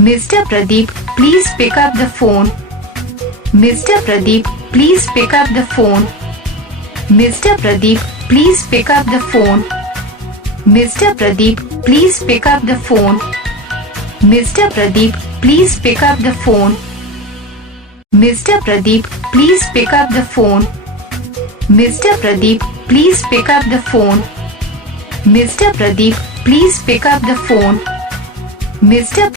Mr. Pradeep, please pick up the phone. Mr. Pradeep, please pick up the phone. Mr. Pradeep, please pick up the phone. Mr. Pradeep, please pick up the phone. Mr. Pradeep, please pick up the phone. Mr. Pradeep, please pick up the phone. Mr. Pradeep, please pick up the phone. Mr. Pradeep, please pick up the phone. Mr.